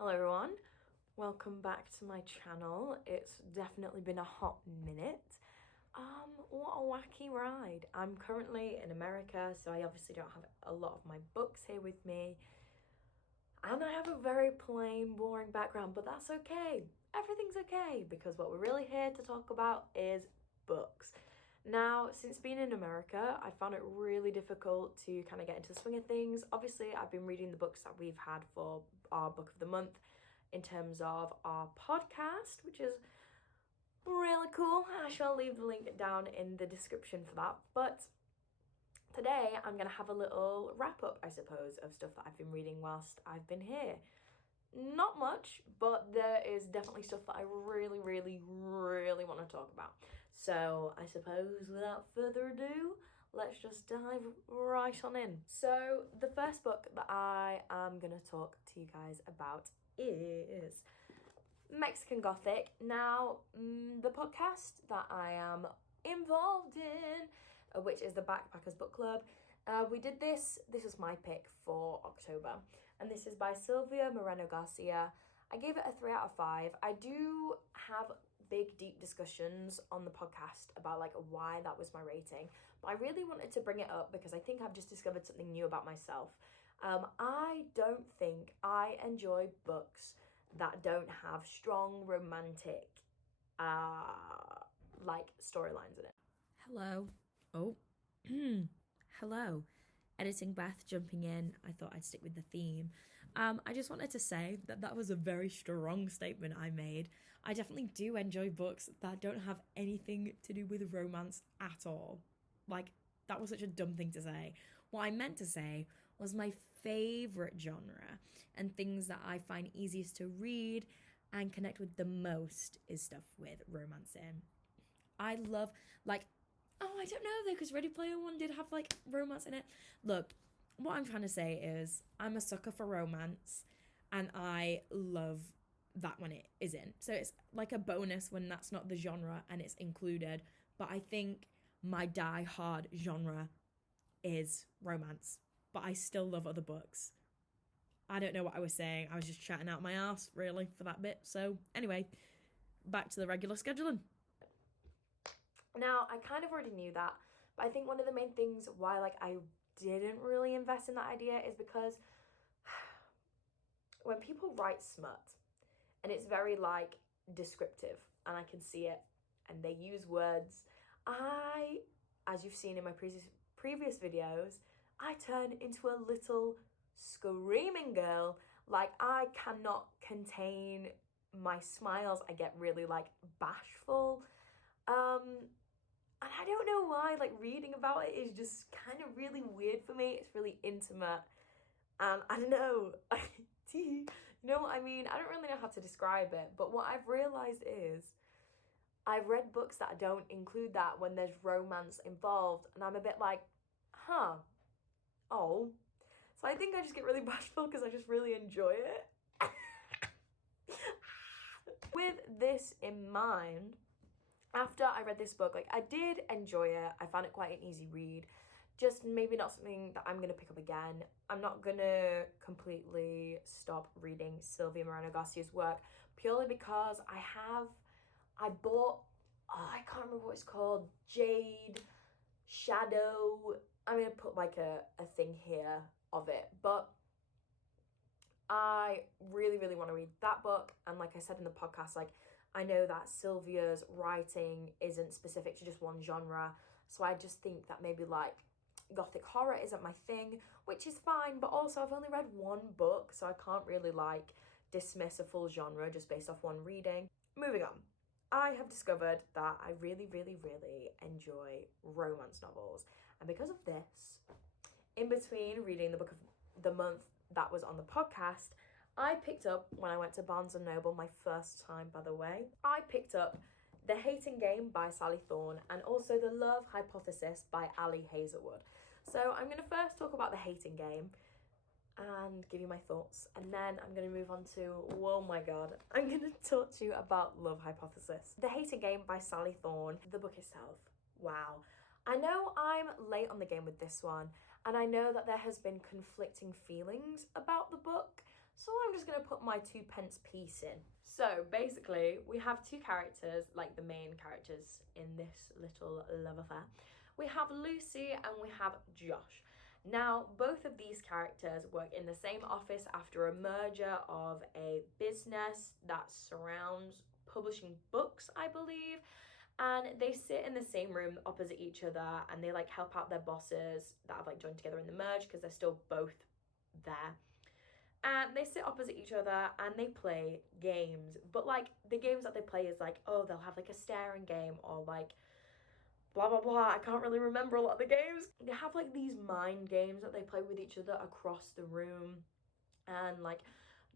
Hello everyone, welcome back to my channel. It's definitely been a hot minute. What a wacky ride. I'm currently in America, so I obviously don't have a lot of my books here with me. And I have a very plain, boring background, but that's okay. Everything's okay, because what we're really here to talk about is books. Now, since being in America, I found it really difficult to kind of get into the swing of things. Obviously, I've been reading the books that we've had for our book of the month in terms of our podcast, which is really cool. I shall leave the link down in the description for that. But today, I'm going to have a little wrap up, I suppose, of stuff that I've been reading whilst I've been here. Not much, but there is definitely stuff that I really want to talk about. So I suppose without further ado, let's just dive right on in. So the first book that I am going to talk to you guys about is Mexican Gothic. Now, the podcast that I am involved in, which is the Backpackers Book Club, we did this was my pick for October, and this is by Silvia Moreno-Garcia. I gave it a 3 out of 5. I do have big, deep discussions on the podcast about like why that was my rating, but I really wanted to bring it up because I think I've just discovered something new about myself. I don't think I enjoy books that don't have strong romantic like storylines in it. Hello. Oh. Hello. Editing Beth jumping in. I thought I'd stick with the theme. I just wanted to say that was a very strong statement I made. I definitely do enjoy books that don't have anything to do with romance at all. Like, that was such a dumb thing to say. What I meant to say was my favourite genre and things that I find easiest to read and connect with the most is stuff with romance in. I love, like, I don't know though, because Ready Player One did have like romance in it. Look, what I'm trying to say is I'm a sucker for romance and I love that when it isn't. So it's like a bonus when that's not the genre and it's included. But I think my die-hard genre is romance. But I still love other books. I don't know what I was saying. I was just chatting out my ass, really, for that bit. So anyway, back to the regular scheduling. Now, I kind of already knew that, but I think one of the main things why like I didn't really invest in that idea is because when people write smut and it's very like descriptive and I can see it and they use words, as you've seen in my previous videos, I turn into a little screaming girl. Like, I cannot contain my smiles. I get really like bashful. And I don't know why, like, reading about it is just kind of really weird for me. It's really intimate. And I don't know, you know what I mean? I don't really know how to describe it. But what I've realised is I've read books that don't include that when there's romance involved. And I'm a bit like, oh. So I think I just get really bashful because I just really enjoy it. With this in mind, after I read this book, like, I did enjoy it. I found it quite an easy read. Just maybe not something that I'm going to pick up again. I'm not going to completely stop reading Silvia Moreno-Garcia's work purely because I bought, I can't remember what it's called, Jade, Shadow. I'm going to put like a thing here of it. But I really want to read that book. And like I said in the podcast, like, I know that Silvia's writing isn't specific to just one genre, so I just think that maybe like Gothic horror isn't my thing, which is fine, but also I've only read one book, so I can't really like dismiss a full genre just based off one reading. Moving on. I have discovered that I really enjoy romance novels, and because of this, in between reading the book of the month that was on the podcast, I picked up, when I went to Barnes & Noble, my first time, by the way, I picked up The Hating Game by Sally Thorne and also The Love Hypothesis by Ali Hazelwood. So I'm going to first talk about The Hating Game and give you my thoughts, and then I'm going to move on to, oh my god, I'm going to talk to you about Love Hypothesis. The Hating Game by Sally Thorne, the book itself, wow. I know I'm late on the game with this one, and I know that there has been conflicting feelings about the book. So I'm just going to put my 2 pence piece in. So basically, we have 2 characters, like the main characters in this little love affair. We have Lucy and we have Josh. Now, both of these characters work in the same office after a merger of a business that surrounds publishing books, I believe. And they sit in the same room opposite each other, and they like help out their bosses that have like joined together in the merge because they're still both there. And they sit opposite each other and they play games. But like the games that they play is like, oh, they'll have like a staring game or like blah blah blah. I can't really remember a lot of the games. They have like these mind games that they play with each other across the room, and like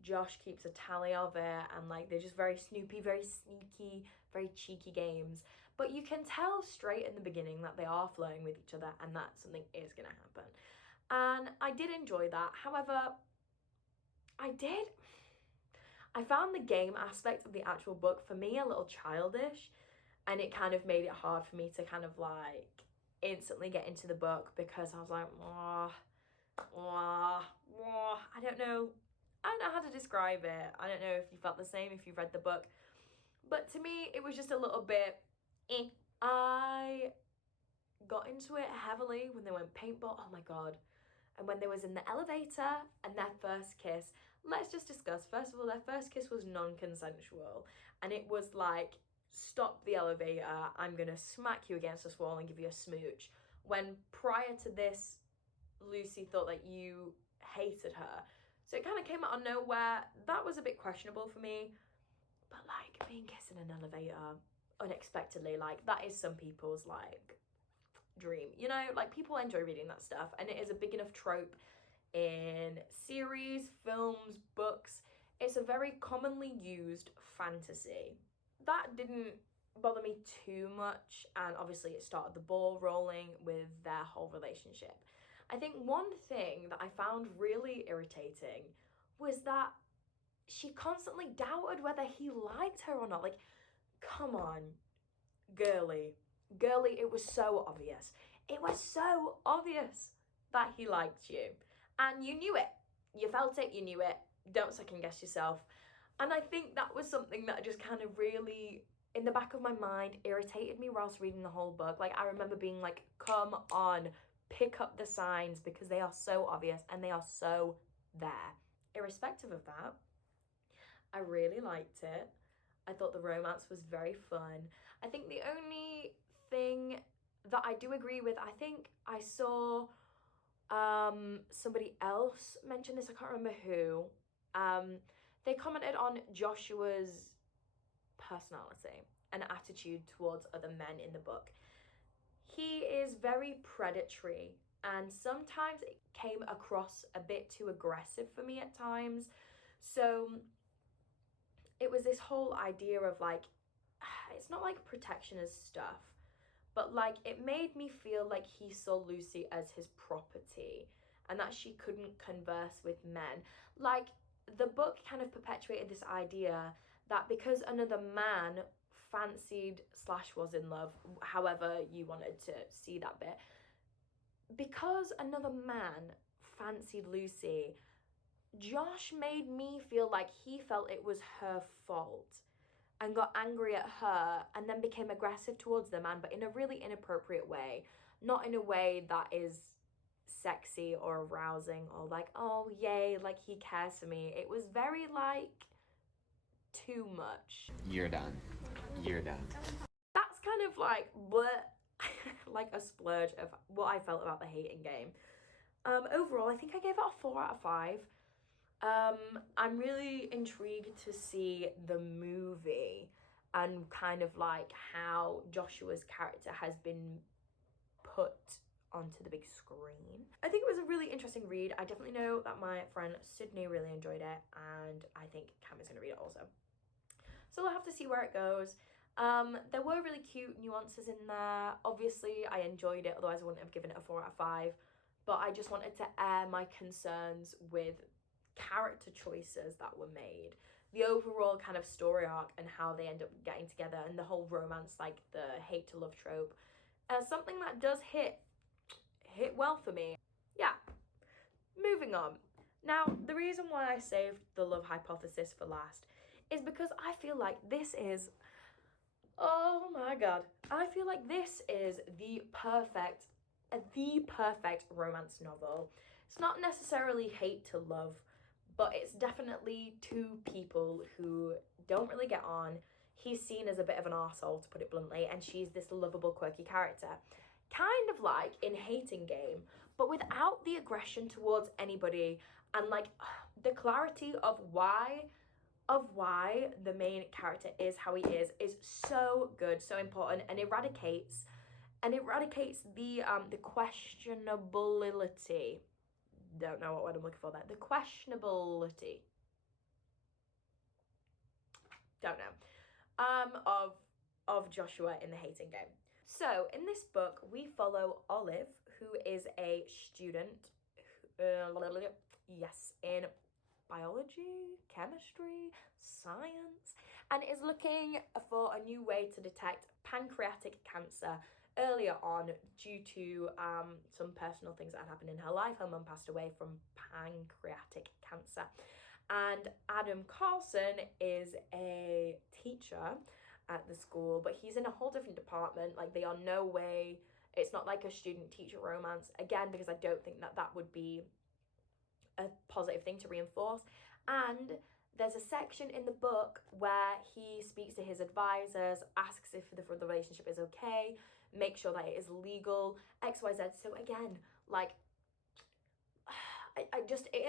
Josh keeps a tally of it, and like they're just very snoopy, very sneaky, very cheeky games. But you can tell straight in the beginning that they are flirting with each other and that something is gonna happen. And I did enjoy that. However, I found the game aspect of the actual book for me a little childish, and it kind of made it hard for me to kind of like instantly get into the book because I was like, I don't know how to describe it. I don't know if you felt the same if you read the book, but to me it was just a little bit I got into it heavily when they went paintball, oh my god, and when they was in the elevator and their first kiss. Let's just discuss, first of all, their first kiss was non-consensual, and it was like, stop the elevator, I'm gonna smack you against this wall and give you a smooch. When prior to this, Lucy thought that you hated her. So it kind of came out of nowhere. That was a bit questionable for me. But like being kissed in an elevator unexpectedly, like that is some people's like dream. You know, like people enjoy reading that stuff, and it is a big enough trope in series, films, books. It's a very commonly used fantasy. That didn't bother me too much, and obviously it started the ball rolling with their whole relationship. I think one thing that I found really irritating was that she constantly doubted whether he liked her or not. Like, come on, girly, it was so obvious. It was so obvious that he liked you. And you knew it. You felt it, you knew it. Don't second guess yourself. And I think that was something that just kind of really, in the back of my mind, irritated me whilst reading the whole book. Like, I remember being like, come on, pick up the signs because they are so obvious and they are so there. Irrespective of that, I really liked it. I thought the romance was very fun. I think the only thing that I do agree with, I think I saw somebody else mention this, I can't remember who. They commented on Joshua's personality and attitude towards other men in the book. He is very predatory, and sometimes it came across a bit too aggressive for me at times. So it was this whole idea of like, it's not like protectionist stuff, but like it made me feel like he saw Lucy as his property and that she couldn't converse with men. Like the book kind of perpetuated this idea that because another man fancied / was in love, however you wanted to see that bit, because another man fancied Lucy, Josh made me feel like he felt it was her fault and got angry at her and then became aggressive towards the man, but in a really inappropriate way. Not in a way that is sexy or arousing or like, oh yay, like he cares for me. It was very like too much. You're done. That's kind of like like a splurge of what I felt about the hating game. Overall, I think I gave it a 4 out of 5. I'm really intrigued to see the movie and kind of like how Joshua's character has been put onto the big screen. I think it was a really interesting read. I definitely know that my friend Sydney really enjoyed it, and I think Cam is going to read it also. So we'll have to see where it goes. There were really cute nuances in there. Obviously, I enjoyed it, otherwise I wouldn't have given it a 4 out of 5. But I just wanted to air my concerns with character choices that were made, the overall kind of story arc and how they end up getting together, and the whole romance, like the hate to love trope, something that does hit well for me. Yeah, moving on. Now, the reason why I saved the love hypothesis for last is because I feel like this is, oh my god, I feel like this is the perfect romance novel. It's not necessarily hate to love, but it's definitely two people who don't really get on. He's seen as a bit of an arsehole, to put it bluntly, and she's this lovable, quirky character. Kind of like in Hating Game, but without the aggression towards anybody, and like the clarity of why the main character is how he is so good, so important, and eradicates the questionability. Don't know what word I'm looking for there. The questionability. Don't know. Of Joshua in the Hating Game. So in this book, we follow Olive, who is a student. In biology, chemistry, science, and is looking for a new way to detect pancreatic cancer earlier on due to some personal things that had happened in her life. Her mum passed away from pancreatic cancer. And Adam Carlson is a teacher at the school, but he's in a whole different department. Like, they are no way, it's not like a student-teacher romance, again, because I don't think that would be a positive thing to reinforce. And there's a section in the book where he speaks to his advisors, asks if the relationship is okay, make sure that it is legal, XYZ. So again, like, it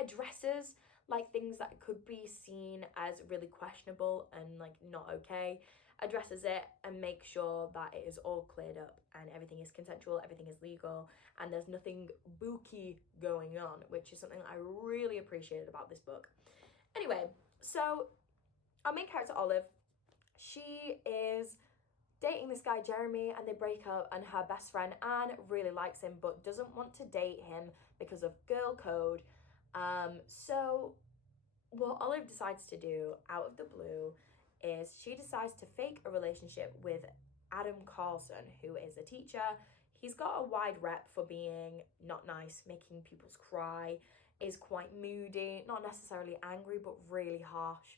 addresses like things that could be seen as really questionable and like not okay, addresses it and makes sure that it is all cleared up and everything is consensual, everything is legal, and there's nothing booky going on, which is something that I really appreciated about this book. Anyway, so our main character Olive, she is dating this guy Jeremy, and they break up, and her best friend Anne really likes him but doesn't want to date him because of girl code. So what Olive decides to do out of the blue is she decides to fake a relationship with Adam Carlson, who is a teacher. He's got a wide rep for being not nice, making people cry, is quite moody, not necessarily angry, but really harsh.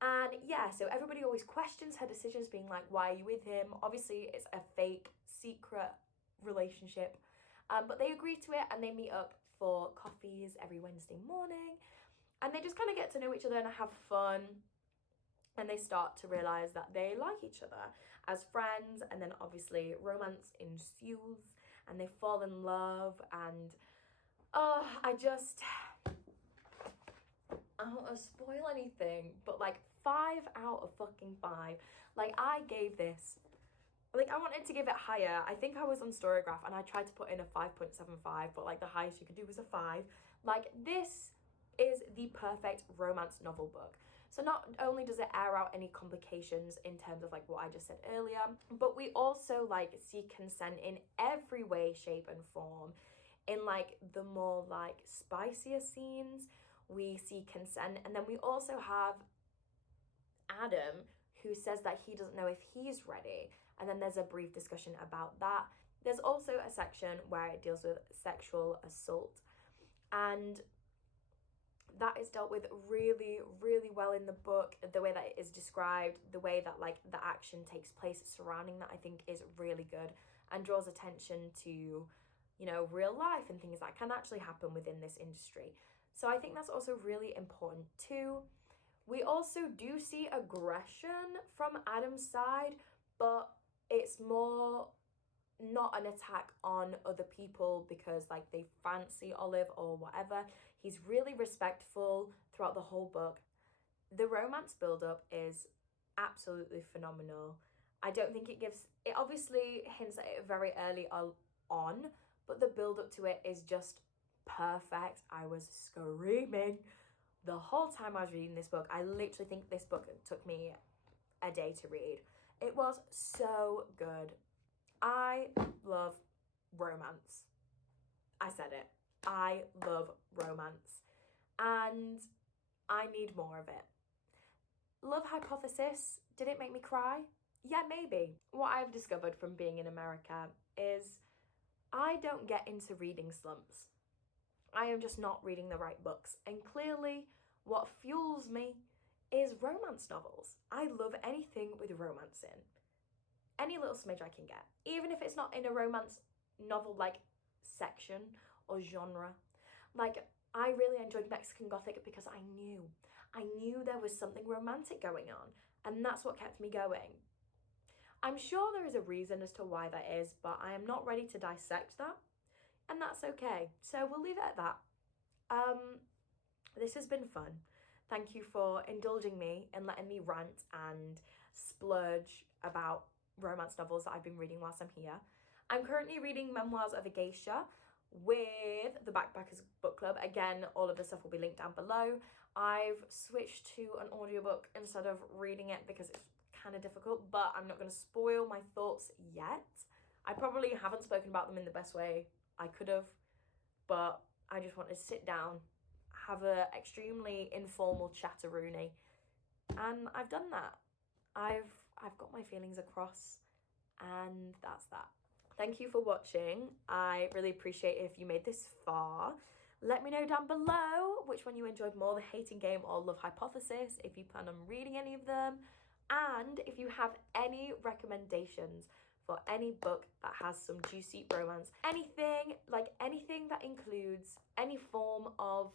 And yeah, so everybody always questions her decisions, being like, why are you with him? Obviously, it's a fake, secret relationship. But they agree to it, and they meet up for coffees every Wednesday morning. And they just kind of get to know each other and have fun. And they start to realise that they like each other as friends. And then obviously romance ensues. And they fall in love. And I don't want to spoil anything. But like 5 out of fucking 5. Like, I gave this, like, I wanted to give it higher. I think I was on Storygraph and I tried to put in a 5.75. But like the highest you could do was a 5. Like, this is the perfect romance novel book. So not only does it air out any complications in terms of like what I just said earlier, but we also like see consent in every way, shape and form. In like the more like spicier scenes, we see consent. And then we also have Adam, who says that he doesn't know if he's ready. And then there's a brief discussion about that. There's also a section where it deals with sexual assault. And that is dealt with really, really well in the book. The way that it is described, the way that like the action takes place surrounding that, I think is really good and draws attention to, you know, real life and things that can actually happen within this industry. So I think that's also really important too. We also do see aggression from Adam's side, but it's more not an attack on other people because like they fancy Olive or whatever. He's really respectful throughout the whole book. The romance build-up is absolutely phenomenal. I don't think it obviously hints at it very early on, but the build-up to it is just perfect. I was screaming the whole time I was reading this book. I literally think this book took me a day to read. It was so good. I love romance. I said it. I love romance. And I need more of it. Love hypothesis. Did it make me cry? Yeah, maybe. What I've discovered from being in America is I don't get into reading slumps. I am just not reading the right books. And clearly, what fuels me is romance novels. I love anything with romance in. Any little smidge I can get. Even if it's not in a romance novel like section or genre. Like, I really enjoyed Mexican Gothic because I knew there was something romantic going on, and that's what kept me going. I'm sure there is a reason as to why that is, but I am not ready to dissect that, and that's okay. So we'll leave it at that. This has been fun. Thank you for indulging me and letting me rant and splurge about romance novels that I've been reading whilst I'm here. I'm currently reading Memoirs of a Geisha with the Backpackers Book Club. Again, all of the stuff will be linked down below. I've switched to an audiobook instead of reading it because it's kind of difficult, but I'm not going to spoil my thoughts yet. I probably haven't spoken about them in the best way I could have, but I just wanted to sit down, have an extremely informal chatteroony, and I've done that. I've got my feelings across, and that's that. Thank you for watching. I really appreciate it if you made this far. Let me know down below which one you enjoyed more, The Hating Game or Love Hypothesis, if you plan on reading any of them, and if you have any recommendations for any book that has some juicy romance. Anything that includes any form of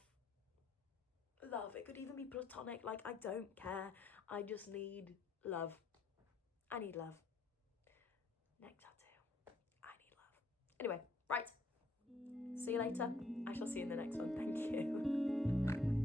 love. It could even be platonic, like, I don't care. I just need love. I need love. Neck tattoo. I need love. Anyway, right. See you later. I shall see you in the next one. Thank you.